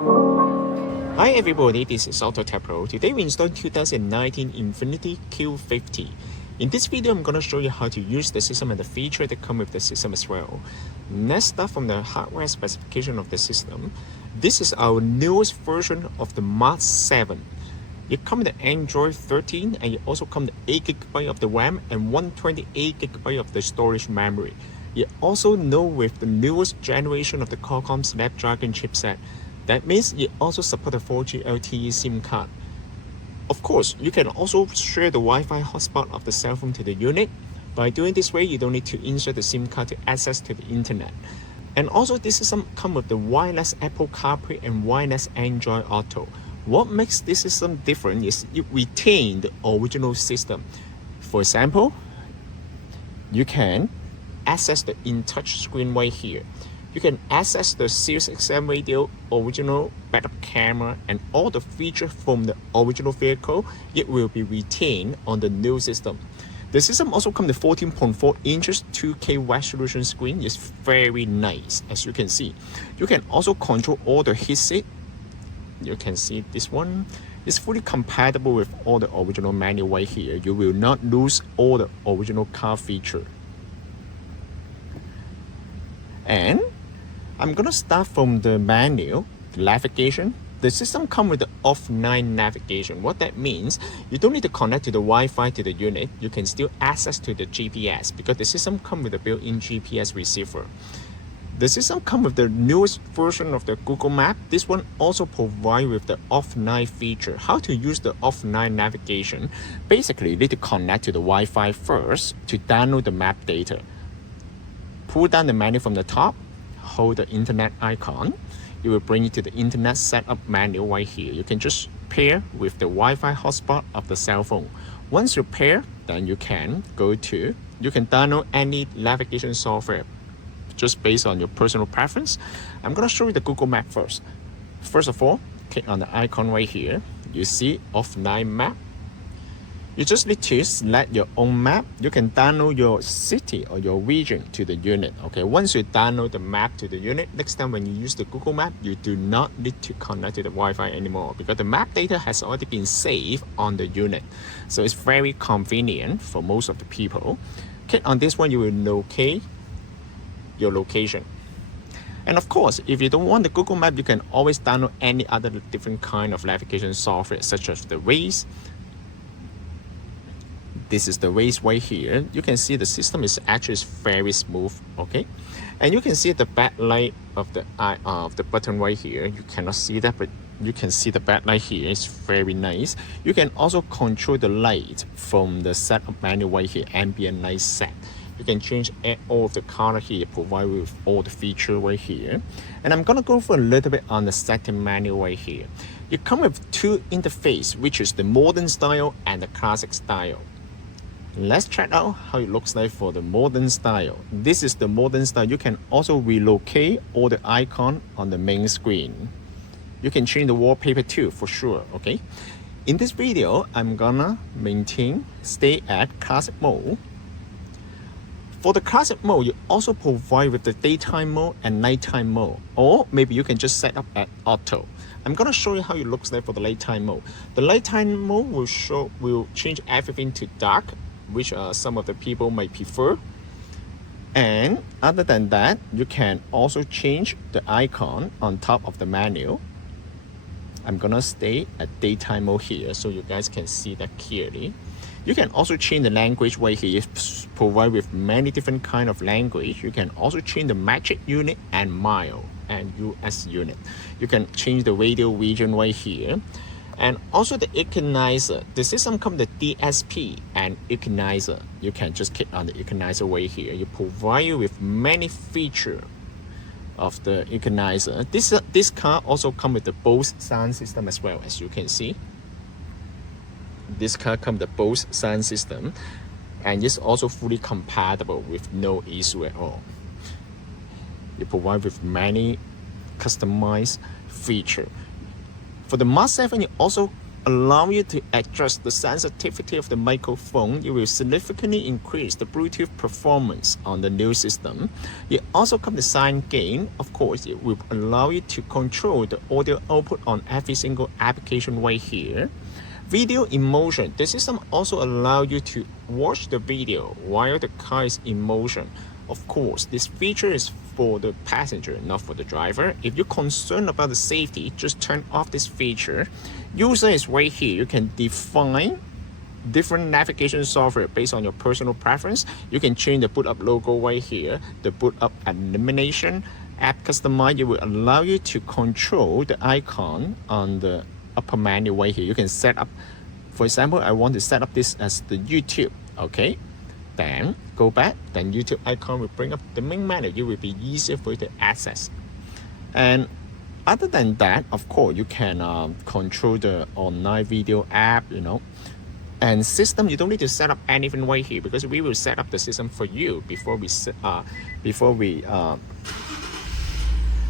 Hi everybody, this is Autotecpro. Today we installed 2019 Infiniti Q50. In this video, I'm going to show you how to use the system and the feature that come with the system as well. Let's start from the hardware specification of the system. This is our newest version of the Mark 7. It comes with the Android 13 and it also comes with 8GB of the RAM and 128GB of the storage memory. It also know with the newest generation of the Qualcomm Snapdragon chipset. That means it also supports a 4G LTE SIM card. Of course, you can also share the Wi-Fi hotspot of the cell phone to the unit. By doing this way, you don't need to insert the SIM card to access to the internet. And also, this system comes with the wireless Apple CarPlay and wireless Android Auto. What makes this system different is it retains the original system. For example, you can access the InTouch screen right here. You can access the Sirius XM radio, original backup camera, and all the features from the original vehicle. It will be retained on the new system. The system also comes with 14.4 inches 2K resolution screen. It's very nice, as you can see. You can also control all the headset. You can see this one is fully compatible with all the original menu right here. You will not lose all the original car feature. And I'm gonna start from the menu, the navigation. The system comes with the offline navigation. What that means, you don't need to connect to the Wi-Fi to the unit. You can still access to the GPS because the system comes with a built-in GPS receiver. The system comes with the newest version of the Google Map. This one also provides with the offline feature. How to use the offline navigation? Basically, you need to connect to the Wi-Fi first to download the map data. Pull down the menu from the top, hold the internet icon. It will bring you to the internet setup menu right here. You can just pair with the Wi-Fi hotspot of the cell phone. Once you pair, then you can download any navigation software just based on your personal preference. I'm gonna show you the Google Map first. First of all, click on the icon right here. You see offline map. You just need to select your own map. You can download your city or your region to the unit. Okay, once you download the map to the unit, next time when you use the Google Map, you do not need to connect to the Wi-Fi anymore because the map data has already been saved on the unit. So it's very convenient for most of the people. Click on this one, you will locate your location. And of course, if you don't want the Google Map, you can always download any other different kind of navigation software such as the Waze. This is the Waze right here. You can see the system is actually very smooth, okay? And you can see the backlight of the button right here. You cannot see that, but you can see the backlight here. It's very nice. You can also control the light from the setup menu right here, ambient light set. You can change all of the color here, provide with all the feature right here. And I'm gonna go for a little bit on the setting menu right here. You come with two interface, which is the modern style and the classic style. Let's check out how it looks like for the modern style. This is the modern style. You can also relocate all the icon on the main screen. You can change the wallpaper too, for sure, okay? In this video, I'm gonna stay at classic mode. For the classic mode, you also provide with the daytime mode and nighttime mode, or maybe you can just set up at auto. I'm gonna show you how it looks like for the nighttime mode. The nighttime mode will change everything to dark, which some of the people might prefer. And other than that, you can also change the icon on top of the menu. I'm gonna stay at daytime mode here so you guys can see that clearly. You can also change the language right here. It's provided with many different kind of language. You can also change the metric unit and mile and US unit. You can change the radio region right here. And also the equalizer. The system comes with DSP and equalizer. You can just click on the equalizer right here. You provide you with many features of the equalizer. This car also comes with the Bose sound system as well, as you can see. This car comes with the Bose sound system and it's also fully compatible with no issue at all. You provide with many customized features. For the Mark 7, you also allow you to adjust the sensitivity of the microphone. It will significantly increase the Bluetooth performance on the new system. It also comes with sound gain. Of course, it will allow you to control the audio output on every single application right here. Video in motion. The system also allows you to watch the video while the car is in motion. Of course, this feature is for the passenger, not for the driver. If you're concerned about the safety, just turn off this feature. User is right here. You can define different navigation software based on your personal preference. You can change the boot up logo right here, the boot up elimination, app customize. It will allow you to control the icon on the upper menu right here. You can set up, for example, I want to set up this as the YouTube, okay? Then go back, then YouTube icon will bring up the main menu. It will be easier for you to access. And other than that, of course, you can control the online video app, you know. And system, you don't need to set up anything right here because we will set up the system for you before we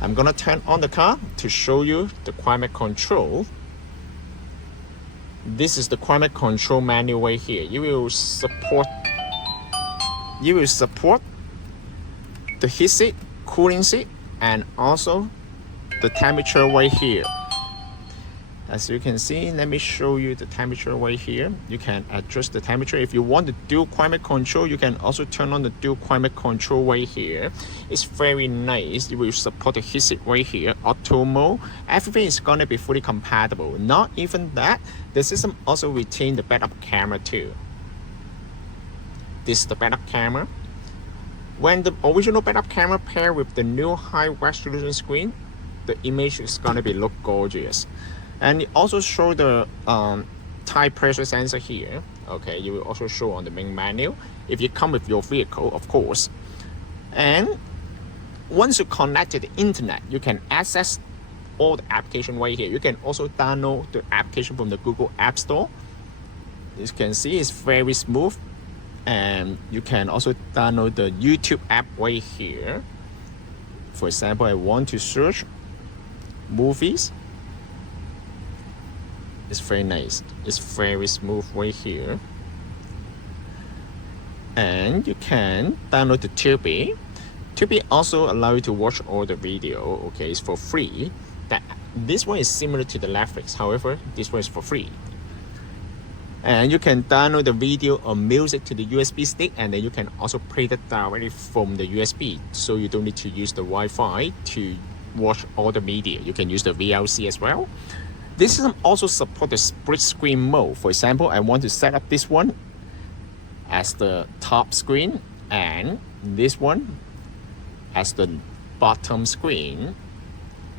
I'm gonna turn on the car to show you the climate control. This is the climate control menu right here. You will support the heat seat, cooling seat, and also the temperature right here. As you can see, let me show you the temperature right here. You can adjust the temperature. If you want the dual climate control, you can also turn on the dual climate control right here. It's very nice. It will support the heat seat right here, auto mode. Everything is gonna be fully compatible. Not even that, the system also retains the backup camera too. This is the backup camera. When the original backup camera paired with the new high resolution screen, the image is gonna be look gorgeous. And it also show the tire pressure sensor here. Okay, you will also show on the main menu if you come with your vehicle, of course. And once you connect to the internet, you can access all the application right here. You can also download the application from the Google App Store. As you can see, it's very smooth. And you can also download the YouTube app right here. For example, I want to search movies. It's very nice. It's very smooth right here. And you can download the Tubi. Tubi also allows you to watch all the video. Okay, it's for free. This one is similar to the Netflix. However, this one is for free. And you can download the video or music to the USB stick, and then you can also play that directly from the USB. So you don't need to use the Wi-Fi to watch all the media. You can use the VLC as well. This system also supports the split screen mode. For example, I want to set up this one as the top screen and this one as the bottom screen.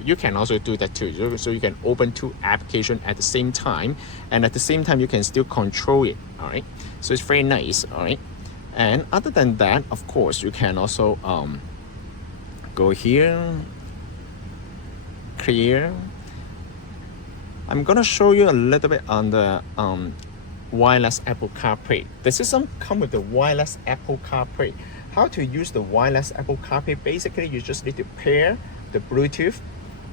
You can also do that too. So you can open two applications at the same time, and at the same time you can still control it. All right. So it's very nice. All right. And other than that, of course, you can also go here, clear. I'm gonna show you a little bit on the wireless Apple CarPlay. The system comes with the wireless Apple CarPlay. How to use the wireless Apple CarPlay? Basically, you just need to pair the Bluetooth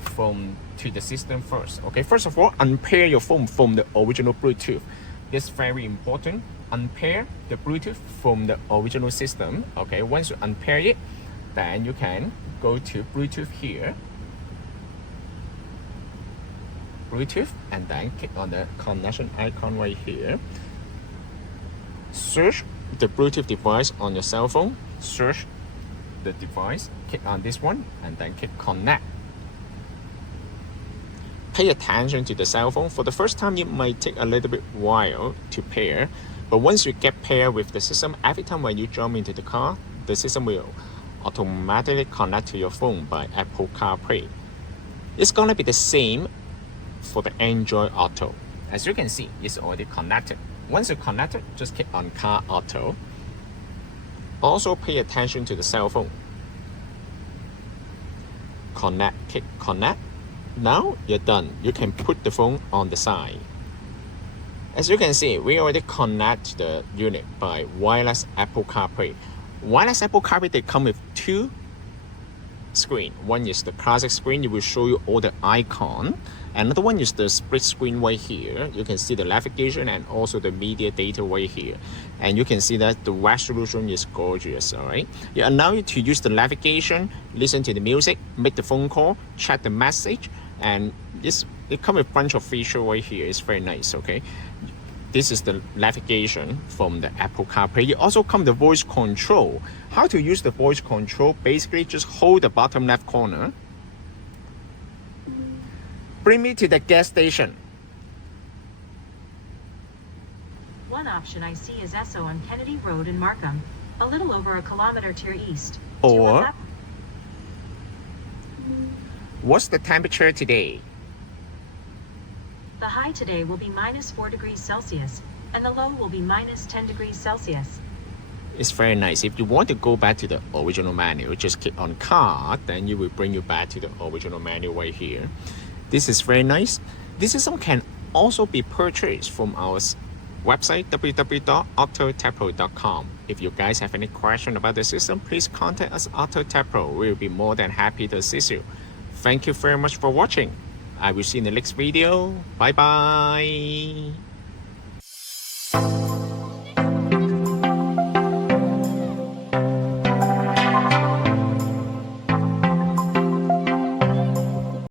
phone to the system first. Okay, first of all, unpair your phone from the original Bluetooth. It's very important. Unpair the Bluetooth from the original system. Okay, once you unpair it, then you can go to Bluetooth here, Bluetooth, and then click on the connection icon right here. Search the Bluetooth device on your cell phone. Search the device, click on this one, and then click connect. Pay attention to the cell phone. For the first time, it might take a little bit while to pair, but once you get paired with the system, every time when you jump into the car, the system will automatically connect to your phone by Apple CarPlay. It's gonna be the same for the Android Auto. As you can see, it's already connected. Once you connect it, just click on Car Auto. Also pay attention to the cell phone. Connect, click connect. Now you're done. You can put the phone on the side. As you can see, we already connect the unit by wireless Apple CarPlay. Wireless Apple CarPlay, they come with two screen. One is the classic screen, it will show you all the icon. Another one is the split screen right here. You can see the navigation and also the media data right here. And you can see that the resolution is gorgeous, all right? It allows you to use the navigation, listen to the music, make the phone call, check the message, and it comes with a bunch of features right here. It's very nice, okay? This is the navigation from the Apple CarPlay. It also comes with the voice control. How to use the voice control? Basically, just hold the bottom left corner. Bring me to the gas station. One option I see is Esso on Kennedy Road in Markham, a little over a kilometer to your east. Or, what's the temperature today? The high today will be -4 degrees Celsius, and the low will be -10 degrees Celsius. It's very nice. If you want to go back to the original menu, just click on car, then it will bring you back to the original menu right here. This is very nice. This system can also be purchased from our website, www.autotecpro.com. If you guys have any question about the system, please contact us, Autotecpro. We'll be more than happy to assist you. Thank you very much for watching. I will see you in the next video. Bye bye.